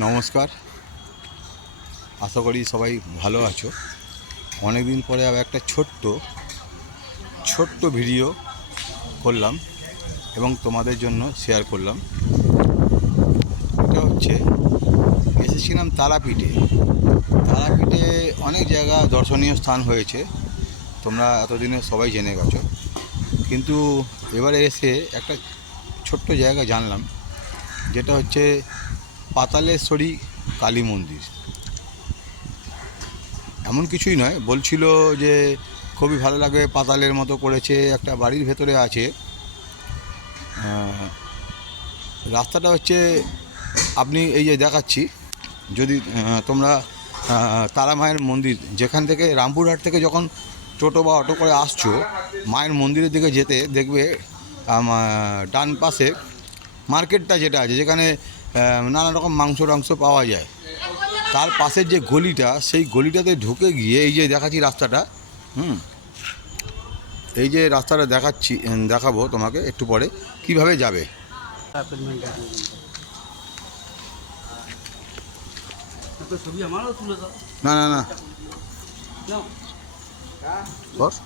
নমস্কার, আশা করি সবাই ভালো আছো। অনেক দিন পরে আবার একটা ছোট্ট ভিডিও করলাম এবং তোমাদের জন্য শেয়ার করলাম। এটা হচ্ছে এসেছিলাম তারাপীঠে। অনেক জায়গা দর্শনীয় স্থান হয়েছে, তোমরা এতদিনে সবাই জেনে গেছো। কিন্তু এবারে এসে একটা ছোট্ট জায়গা জানলাম, যেটা হচ্ছে পাতালেশ্বরী কালী মন্দির। এমন কিছুই নয়, বলছিল যে খুবই ভালো লাগে, পাতালের মতো করেছে, একটা বাড়ির ভেতরে আছে। রাস্তাটা হচ্ছে, আপনি এই যে দেখাচ্ছি, যদি তোমরা তারা মায়ের মন্দির যেখান থেকে রামপুরহাট থেকে যখন টোটো বা অটো করে আসছো মায়ের মন্দিরের দিকে যেতে দেখবে ডান পাশে মার্কেটটা যেটা আছে, যেখানে নানা রকম মাংস পাওয়া যায়, তার পাশের যে গলিটা, সেই গলিটাতে ঢুকে গিয়ে এই যে দেখাচ্ছি রাস্তাটা, এই যে রাস্তাটা দেখাবো তোমাকে একটু পরে কিভাবে যাবে। না না না বস।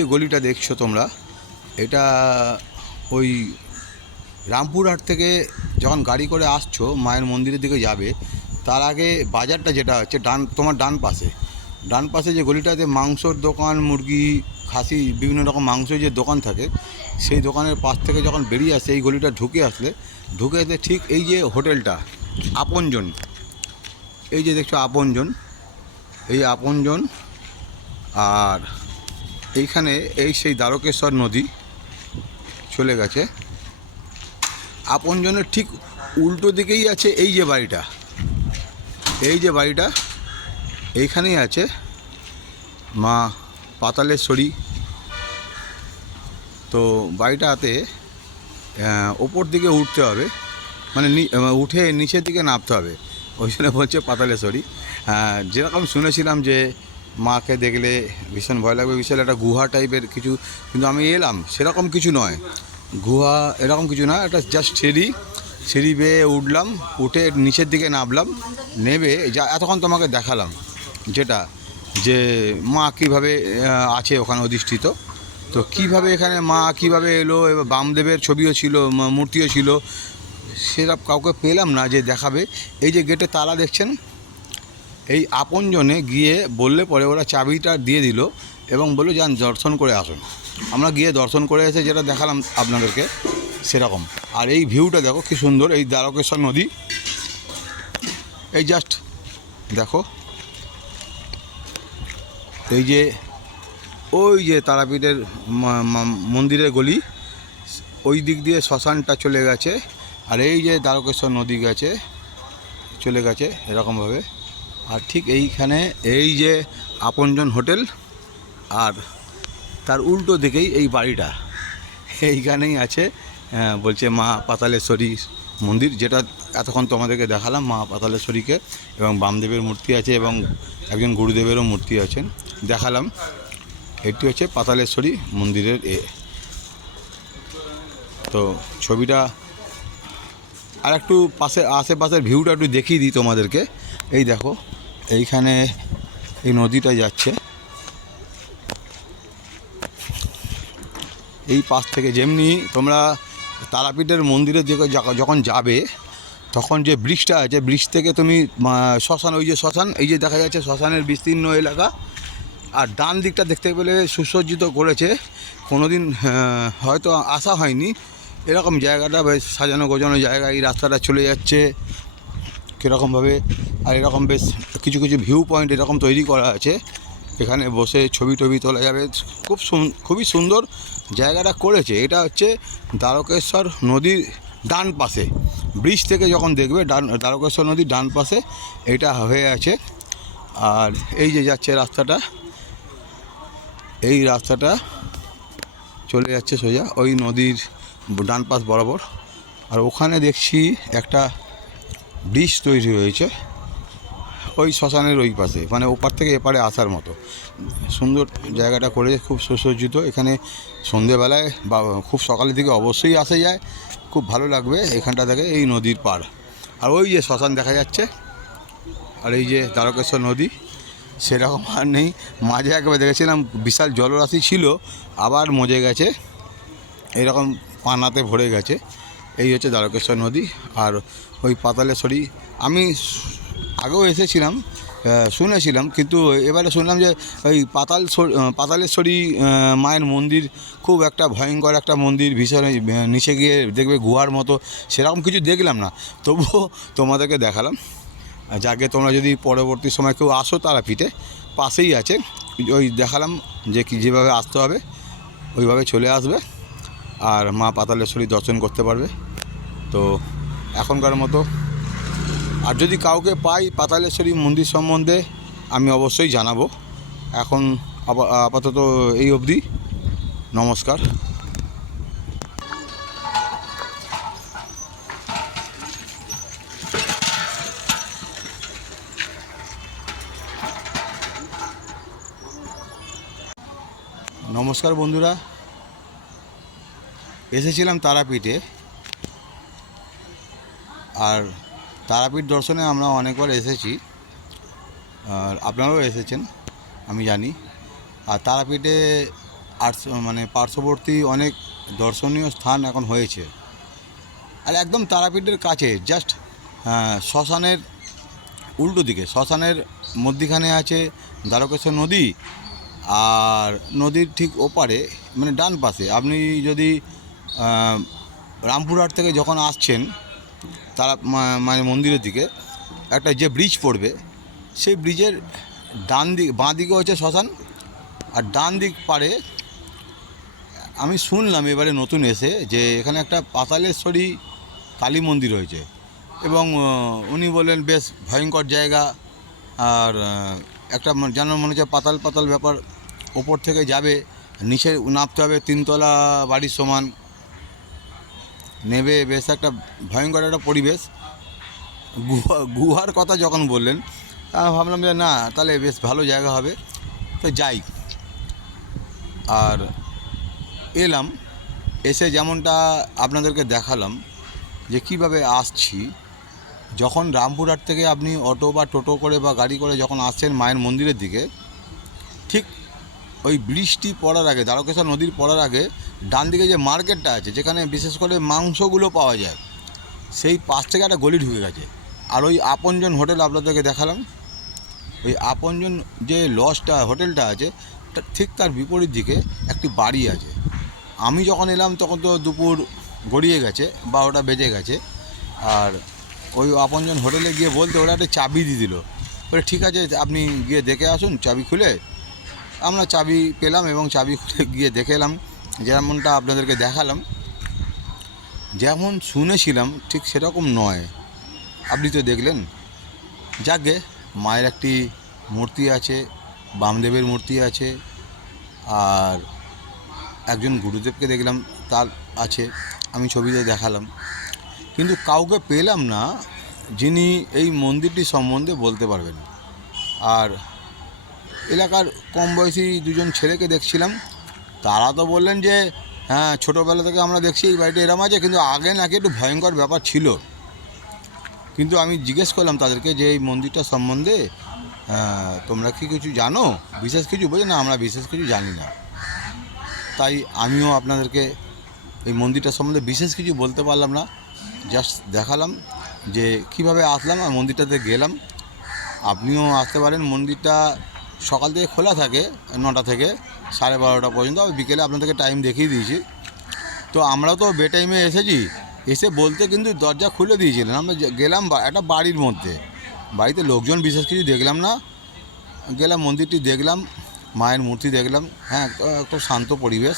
যে গলিটা দেখছো তোমরা, এটা ওই রামপুরহাট থেকে যখন গাড়ি করে আসছো মায়ের মন্দিরের দিকে যাবে, তার আগে বাজারটা যেটা হচ্ছে তোমার ডান পাশে যে গলিটাতে মাংসর দোকান, মুরগি, খাসি, বিভিন্ন রকম মাংসের যে দোকান থাকে, সেই দোকানের পাশ থেকে যখন বেরিয়ে আসে এই গলিটা ঢুকে আসলে ঠিক এই যে হোটেলটা আপনজন, এই যে দেখছো আপনজন, এই আপনজন, আর এইখানে সেই দ্বারকেশ্বর নদী চলে গেছে। আপনজনের ঠিক উল্টো দিকেই আছে এই যে বাড়িটা, এইখানেই আছে মা পাতালেশ্বরী। তো বাড়িটাতে ওপর দিকে উঠতে হবে, মানে উঠে নিচের দিকে নামতে হবে, ওই জন্য বলছে পাতালেশ্বরী। যেরকম শুনেছিলাম যে মাকে দেখলে ভীষণ ভয় লাগবে, বিশাল একটা গুহা টাইপের কিছু, কিন্তু আমি এলাম সেরকম কিছু নয়, গুহা এরকম কিছু না, এটা জাস্ট সিঁড়ি বেয়ে উঠলাম, উঠে নিচের দিকে নামলাম, নেমে যা এতক্ষণ তোমাকে দেখালাম, যেটা যে মা কীভাবে আছে ওখানে অধিষ্ঠিত। তো কিভাবে এখানে মা কীভাবে এলো, এবার বামদেবের ছবিও ছিল, মূর্তিও ছিল, সেসব কাউকে পেলাম না যে দেখাবে। এই যে গেটে তালা দেখছেন, এই আপনজনে গিয়ে বললে পরে ওরা চাবিটা দিয়ে দিল এবং বললো যান দর্শন করে আসুন। আমরা গিয়ে দর্শন করে এসে যেটা দেখালাম আপনাদেরকে সেরকম। আর এই ভিউটা দেখো কী সুন্দর, এই দ্বারকেশ্বর নদী, এই জাস্ট দেখো, এই যে ওই যে তারাপীঠের মন্দিরের গলি, ওই দিক দিয়ে শ্মশানটা চলে গেছে, আর এই যে দ্বারকেশ্বর নদী গেছে, চলে গেছে এরকমভাবে। আর ঠিক এইখানে এই যে আপনজন হোটেল, আর তার উল্টো দিকেই এই বাড়িটা, এইখানেই আছে বলছে মা পাতালেশ্বরী মন্দির, যেটা এতক্ষণ তোমাদেরকে দেখালাম মা পাতালেশ্বরীকে, এবং বামদেবের মূর্তি আছে এবং একজন গুরুদেবেরও মূর্তি আছেন দেখালাম। এটি হচ্ছে পাতালেশ্বরী মন্দিরের তো ছবিটা আর একটু পাশে আশেপাশের ভিউটা একটু দেখিয়ে দিই তোমাদেরকে। এই দেখো এইখানে এই নদীটা যাচ্ছে, এই পাশ থেকে যেমনি তোমরা তারাপীঠের মন্দিরে যখন যাবে তখন যে ব্রিজটা আছে, ব্রিজ থেকে তুমি শ্মশান, ওই যে শ্মশান, এই যে দেখা যাচ্ছে শ্মশানের বিস্তীর্ণ এলাকা, আর ডান দিকটা দেখতে পেলে সুসজ্জিত করেছে। কোনো দিন হয়তো আসা হয়নি, এরকম জায়গাটা বেশ সাজানো গোজানো জায়গা, এই রাস্তাটা চলে যাচ্ছে কীরকমভাবে, আর এরকম বেশ কিছু কিছু ভিউ পয়েন্ট এরকম তৈরি করা আছে, এখানে বসে ছবি টবি তোলা যাবে। খুবই সুন্দর জায়গাটা করেছে। এটা হচ্ছে দ্বারকেশ্বর নদীর ডান পাশে, ব্রিজ থেকে যখন দেখবে দ্বারকেশ্বর নদীর ডান পাশে এটা হয়ে আছে। আর এই যে যাচ্ছে রাস্তাটা, এই রাস্তাটা চলে যাচ্ছে সোজা ওই নদীর ডান পাশ বরাবর। আর ওখানে দেখছি একটা ব্রিজ তৈরি হয়েছে ওই শ্মশানের ওই পাশে, মানে ওপার থেকে এপারে আসার মতো সুন্দর জায়গাটা করেছে, খুব সুসজ্জিত। এখানে সন্ধেবেলায় বা খুব সকালের দিকে অবশ্যই আসা যায়, খুব ভালো লাগবে এখানটা থেকে, এই নদীর পার। আর ওই যে শ্মশান দেখা যাচ্ছে, আর এই যে দ্বারকেশ্বর নদী সেরকম আর নেই। মাঝে একবার দেখেছিলাম বিশাল জলরাশি ছিল, আবার মজে গেছে, এরকম পানাতে ভরে গেছে। এই হচ্ছে দ্বারকেশ্বর নদী। আর ওই পাতালেশ্বরী আমি আগেও এসেছিলাম, শুনেছিলাম, কিন্তু এবারে শুনলাম যে ওই পাতালেশ্বরী মায়ের মন্দির খুব একটা ভয়ঙ্কর একটা মন্দির, ভীষণ নিচে গিয়ে দেখবে গুহার মতো, সেরকম কিছু দেখলাম না, তবুও তোমাদেরকে দেখালাম। যাকে তোমরা যদি পরবর্তী সময় কেউ আসো তারাপীঠে, পাশেই আছে, ওই দেখালাম যে যেভাবে আসতে হবে ওইভাবে চলে আসবে, আর মা পাতালেশ্বরী দর্শন করতে পারবে। তো এখনকার মতো, আর যদি কাউকে পাই পাতালেশ্বরী মন্দির সম্বন্ধে আমি অবশ্যই জানাবো। এখন আপাতত এই অবধি, নমস্কার। নমস্কার বন্ধুরা, এসেছিলাম তারাপীঠে, আর তারাপীঠ দর্শনে আমরা অনেকবার এসেছি, আর আপনারাও এসেছেন আমি জানি। আর তারাপীঠে মানে পার্শ্ববর্তী অনেক দর্শনীয় স্থান এখন হয়েছে, আর একদম তারাপীঠের কাছে জাস্ট শ্মশানের উল্টো দিকে, শ্মশানের মধ্যিখানে আছে দ্বারকেশ্বর নদী, আর নদীর ঠিক ওপারে মানে ডান পাশে আপনি যদি রামপুরহাট থেকে যখন আসছেন তারা মানে মন্দিরের দিকে, একটা যে ব্রিজ পড়বে সেই ব্রিজের ডান দিক, বাঁ দিকে হচ্ছে শ্মশান, আর ডান দিক পারে আমি শুনলাম এবারে নতুন এসে যে এখানে একটা পাতালেশ্বরী কালী মন্দির হয়েছে, এবং উনি বললেন বেশ ভয়ঙ্কর জায়গা, আর একটা যেন মনে হচ্ছে পাতাল পাতাল ব্যাপার, ওপর থেকে যাবে নিচে নামতে হবে, 3 তলা বাড়ির সমান নেবে, বেশ একটা ভয়ঙ্কর একটা পরিবেশ। গুহার কথা যখন বললেন ভাবলাম যে না, তাহলে বেশ ভালো জায়গা হবে, তো যাই। আর এলাম, এসে যেমনটা আপনাদেরকে দেখালাম যে কিভাবে আসছি, যখন রামপুরহাট থেকে আপনি অটো বা টোটো করে বা গাড়ি করে যখন আসছেন মায়ের মন্দিরের দিকে, ঠিক ওই বৃষ্টি পড়ার আগে, দ্বারকেশ্বর নদীর পড়ার আগে ডান দিকে যে মার্কেটটা আছে, যেখানে বিশেষ করে মাংসগুলো পাওয়া যায়, সেই পাশ থেকে একটা গলি ঢুকে গেছে। আর ওই আপনজন হোটেল আপনাদেরকে দেখালাম, ওই আপনজন যে লজটা হোটেলটা আছে ঠিক তার বিপরীত দিকে একটি বাড়ি আছে। আমি যখন এলাম তখন তো দুপুর গড়িয়ে গেছে, 12টা বেজে গেছে। আর ওই আপনজন হোটেলে গিয়ে বলতে ওরা একটা চাবি দিয়ে দিল, বলে ঠিক আছে আপনি গিয়ে দেখে আসুন। চাবি খুলে আমরা চাবি পেলাম এবং চাবি খুলে গিয়ে দেখে এলাম, যেমনটা আপনাদেরকে দেখালাম। যেমন শুনেছিলাম ঠিক সেরকম নয়। আপনি তো দেখলেন। যাকে মায়ের একটি মূর্তি আছে, বামদেবের মূর্তি আছে, আর একজন গুরুদেবকে দেখলাম তার আছে, আমি ছবিতে দেখালাম, কিন্তু কাউকে পেলাম না যিনি এই মন্দিরটি সম্বন্ধে বলতে পারবেন। আর এলাকার কম বয়সী দুজন ছেলেকে দেখছিলাম, তারা তো বললেন যে হ্যাঁ ছোটোবেলা থেকে আমরা দেখছি এই বাড়িটা এরম আছে, কিন্তু আগে নাকি একটু ভয়ঙ্কর ব্যাপার ছিল। কিন্তু আমি জিজ্ঞেস করলাম তাদেরকে যে এই মন্দিরটা সম্বন্ধে তোমরা কি কিছু জানো, বিশেষ কিছু? বলছে না, আমরা বিশেষ কিছু জানি না। তাই আমিও আপনাদেরকে এই মন্দিরটা সম্বন্ধে বিশেষ কিছু বলতে পারলাম না, জাস্ট দেখালাম যে কিভাবে আসলাম আর মন্দিরটাতে গেলাম। আপনিও আসতে পারেন। মন্দিরটা সকাল থেকে খোলা থাকে 9টা থেকে 12:30 পর্যন্ত। আমি বিকেলে আপনাদেরকে টাইম দেখিয়ে দিয়েছি। তো আমরাও তো বে টাইমে এসেছি, এসে বলতে কিন্তু দরজা খুলে দিয়েছিলেন। আমরা গেলাম একটা বাড়ির মধ্যে, বাড়িতে লোকজন বিশেষ কিছু দেখলাম না। গেলাম, মন্দিরটি দেখলাম, মায়ের মূর্তি দেখলাম। হ্যাঁ, একটু শান্ত পরিবেশ,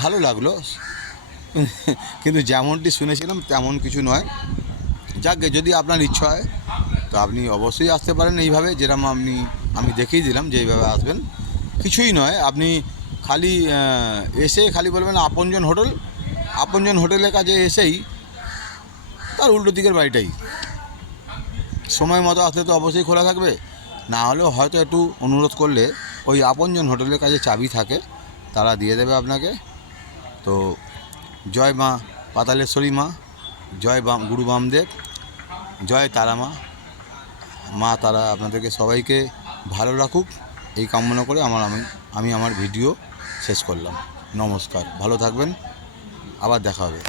ভালো লাগলো। কিন্তু যেমনটি শুনেছিলাম তেমন কিছু নয়। যাকে যদি আপনার ইচ্ছা হয় তো আপনি অবশ্যই আসতে পারেন এইভাবে, যেরকম আমি দেখিয়ে দিলাম যে এইভাবে আসবেন। কিছুই নয়, আপনি খালি এসে খালি বলবেন আপনজন হোটেল। আপনজন হোটেলের কাছে এসেই তার উল্টো দিকের বাড়িটাই। সময় মতো আসলে তো অবশ্যই খোলা থাকবে, না হলেও হয়তো একটু অনুরোধ করলে ওই আপনজন হোটেলের কাছে চাবি থাকে, তারা দিয়ে দেবে আপনাকে। তো জয় মা পাতালেশ্বরী মা, জয় গুরু বামদেব, জয় তারা মা। মা তারা আপনাদেরকে সবাইকে ভালো রাখুক, এই কামনা করে আমি আমার ভিডিও শেষ করলাম। নমস্কার, ভালো থাকবেন, আবার দেখা হবে।